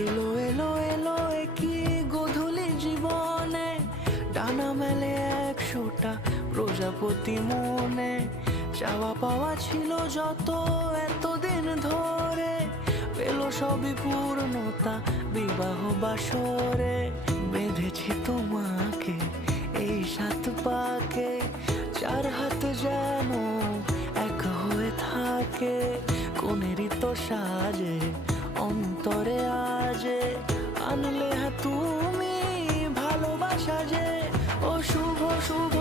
এলো এলো এলো কি গোধূলি জীবনে, ডানা মেলে 100টা প্রজাপতি মনে। চাওয়া পাওয়া ছিল যত এতদিন ধরে, পেল সবই পূর্ণতা বিবাহ বাসরে। বেঁধেছি তোমাকে এই 7 পাকে, 4 হাত যেন এক হয়ে থাকে। কোনেরই তো সাজে অন্তরে আজে, আনলে তুমি ভালোবাসা যে। ও শুভ শুভ